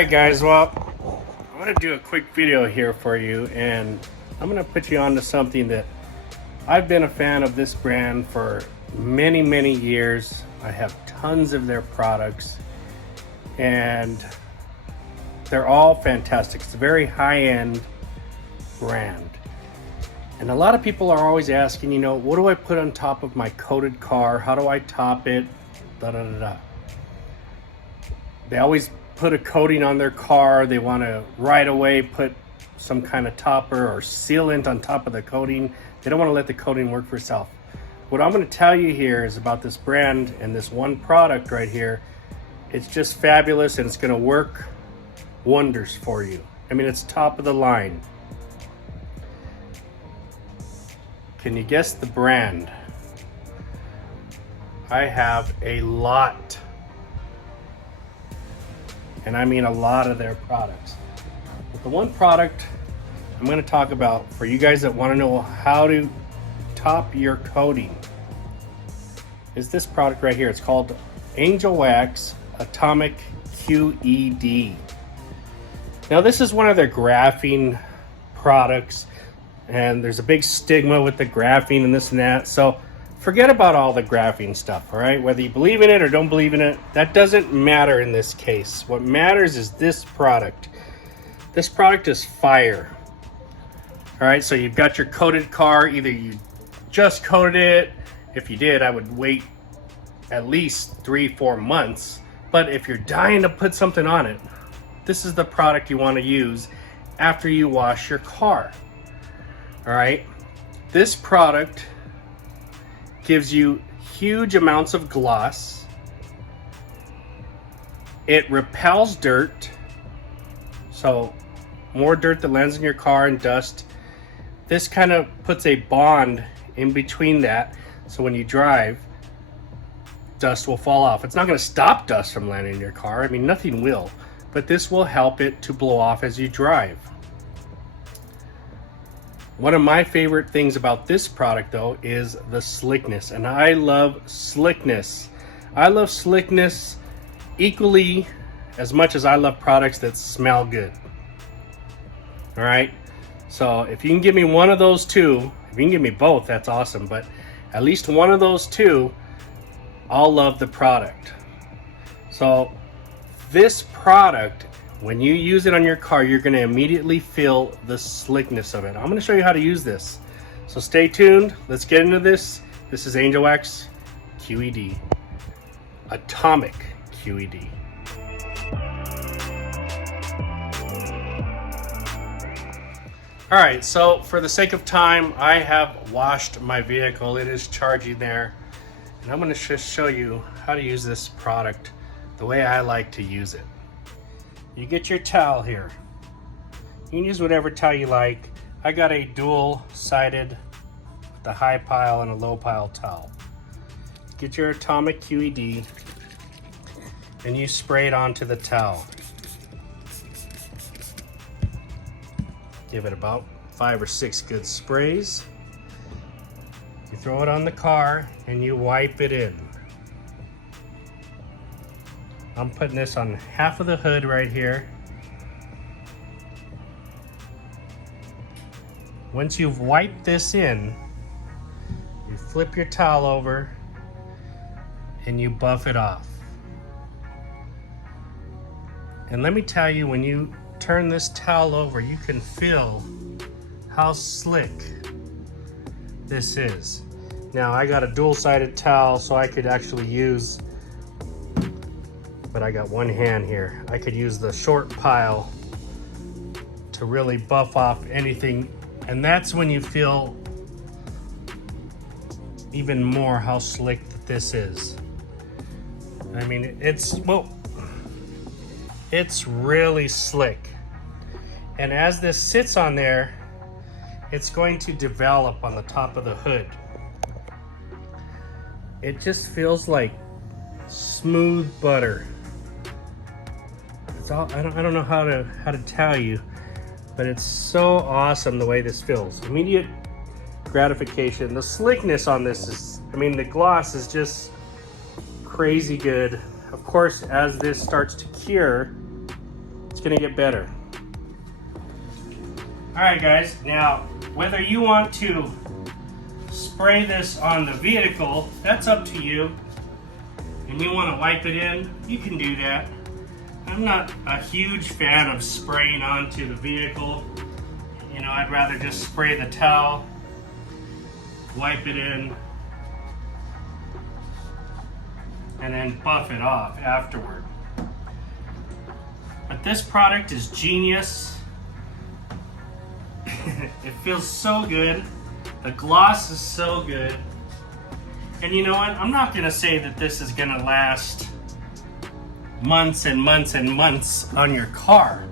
Alright guys, well, I'm going to do a quick video here for you, and I'm going to put you on to something that I've been a fan of this brand for many years. I have tons of their products and they're all fantastic. It's a very high-end brand. And a lot of people are always asking, you know, what do I put on top of my coated car? How do I top it? They always put a coating on their car. They want to right away put some kind of topper or sealant on top of the coating. They don't want to let the coating work for itself. What I'm going to tell you here is about this brand and this one product right here. It's just fabulous and it's going to work wonders for you. I mean, it's top of the line. Can you guess the brand? I have a lot, and I mean a lot of their products. But the one product I'm going to talk about for you guys that want to know how to top your coating is this product right here. It's called Angelwax Atomic QED. Now this is one of their graphene products, and there's a big stigma with the graphene and this and that. So forget about all the graphene stuff, all right? Whether you believe in it or don't believe in it, that doesn't matter in this case. What matters is this product. This product is fire. All right, so you've got your coated car. Either you just coated it. If you did, I would wait at least 3-4 months. But if you're dying to put something on it, this is the product you want to use after you wash your car. All right, this product gives you huge amounts of gloss. It repels dirt, so more dirt that lands in your car and dust. This kind of puts a bond in between that, so when you drive, dust will fall off. It's not going to stop dust from landing in your car. I mean, nothing will, but this will help it to blow off as you drive. One of my favorite things about this product though is the slickness, and I love slickness. I love slickness equally as much as I love products that smell good. All right, so if you can give me one of those two, if you can give me both, that's awesome, but at least one of those two, I'll love the product. So this product, when you use it on your car, you're going to immediately feel the slickness of it. I'm going to show you how to use this. So stay tuned. Let's get into this. This is Angelwax QED. Atomic QED. All right, so for the sake of time, I have washed my vehicle. It is charging there. And I'm going to just show you how to use this product the way I like to use it. You get your towel here. You can use whatever towel you like. I got a dual-sided with a high pile and a low pile towel. Get your Atomic QED and you spray it onto the towel. Give it about 5 or 6 good sprays. You throw it on the car and you wipe it in. I'm putting this on half of the hood right here. Once you've wiped this in, you flip your towel over and you buff it off. And let me tell you, when you turn this towel over, you can feel how slick this is. Now I got a dual-sided towel, so I could actually use, but I got one hand here. I could use the short pile to really buff off anything, and that's when you feel even more how slick this is. I mean, it's really slick. And as this sits on there, it's going to develop on the top of the hood. It just feels like smooth butter. It's all, I don't know how to tell you, but it's so awesome the way this feels. Immediate gratification. The slickness on this is, I mean, the gloss is just crazy good. Of course, as this starts to cure, it's it's gonna get better. All right, guys, now whether you want to spray this on the vehicle, that's up to you. And you want to wipe it in, you can do that. I'm not a huge fan of spraying onto the vehicle. You know, I'd rather just spray the towel, wipe it in, and then buff it off afterward. But this product is genius. It feels so good. The gloss is so good. And you know what? I'm not gonna say that this is gonna last months and months and months on your car.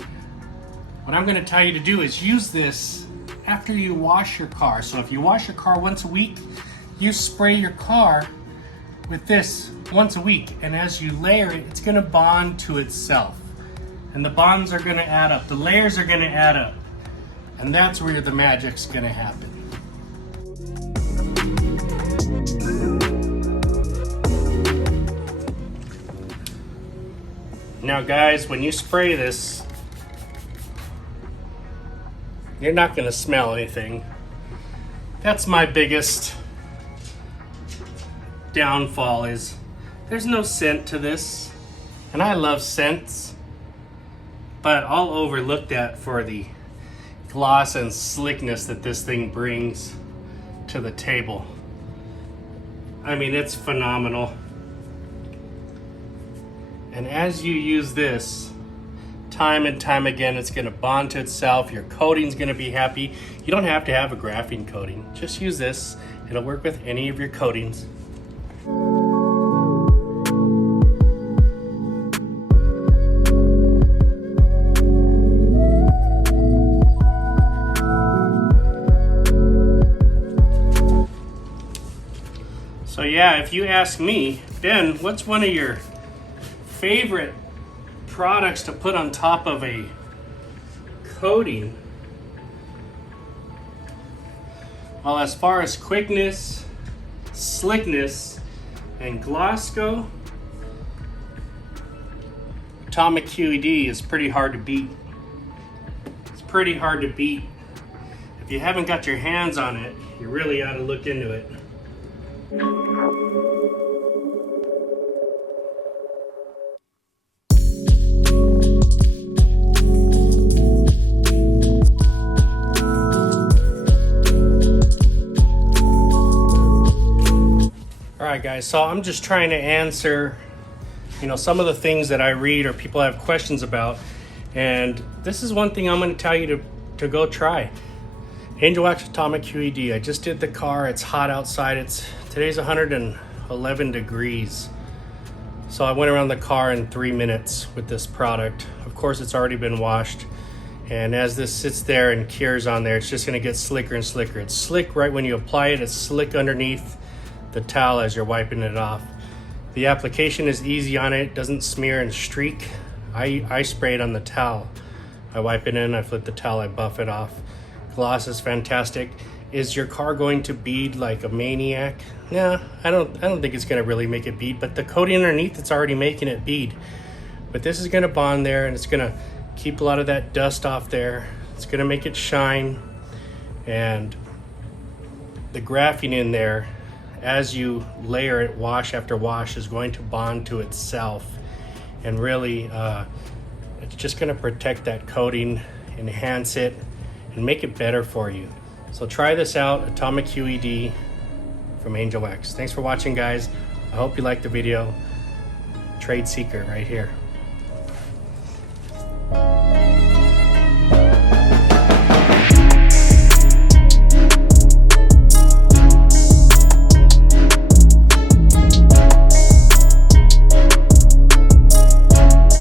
What I'm gonna tell you to do is use this after you wash your car. So if you wash your car once a week, you spray your car with this once a week. And as you layer it, it's gonna bond to itself. And the bonds are gonna add up. The layers are gonna add up. And that's where the magic's gonna happen. Now guys, when you spray this, you're not gonna smell anything. That's my biggest downfall, is there's no scent to this. And I love scents, but I'll overlook that for the gloss and slickness that this thing brings to the table. I mean, it's phenomenal. And as you use this time and time again, it's gonna bond to itself. Your coating's gonna be happy. You don't have to have a graphene coating. Just use this. It'll work with any of your coatings. So yeah, if you ask me, Ben, what's one of your favorite products to put on top of a coating? Well, as far as quickness, slickness, and gloss go, Atomic QED is pretty hard to beat. It's pretty hard to beat. If you haven't got your hands on it, you really ought to look into it. Alright guys, so I'm just trying to answer, some of the things that I read or people have questions about, and this is one thing I'm going to tell you to go try. Angelwax Atomic QED. I just did the car. It's hot outside. Today's 111 degrees. So I went around the car in 3 minutes with this product. Of course, it's already been washed. And as this sits there and cures on there, it's just going to get slicker and slicker. It's slick right when you apply it. It's slick underneath the towel as you're wiping it off. The application is easy on it. It doesn't smear and streak. I spray it on the towel. I wipe it in, I flip the towel, I buff it off. Gloss is fantastic. Is your car going to bead like a maniac? Nah, I don't think it's gonna really make it bead, but the coating underneath, it's already making it bead. But this is gonna bond there, and it's gonna keep a lot of that dust off there. It's gonna make it shine, and the graphene in there, as you layer it wash after wash, is going to bond to itself, and really it's just going to protect that coating, enhance it, and make it better for you. So try this out, Atomic QED from Angelwax. Thanks for watching, guys. I hope you liked the video. Trade secret right here.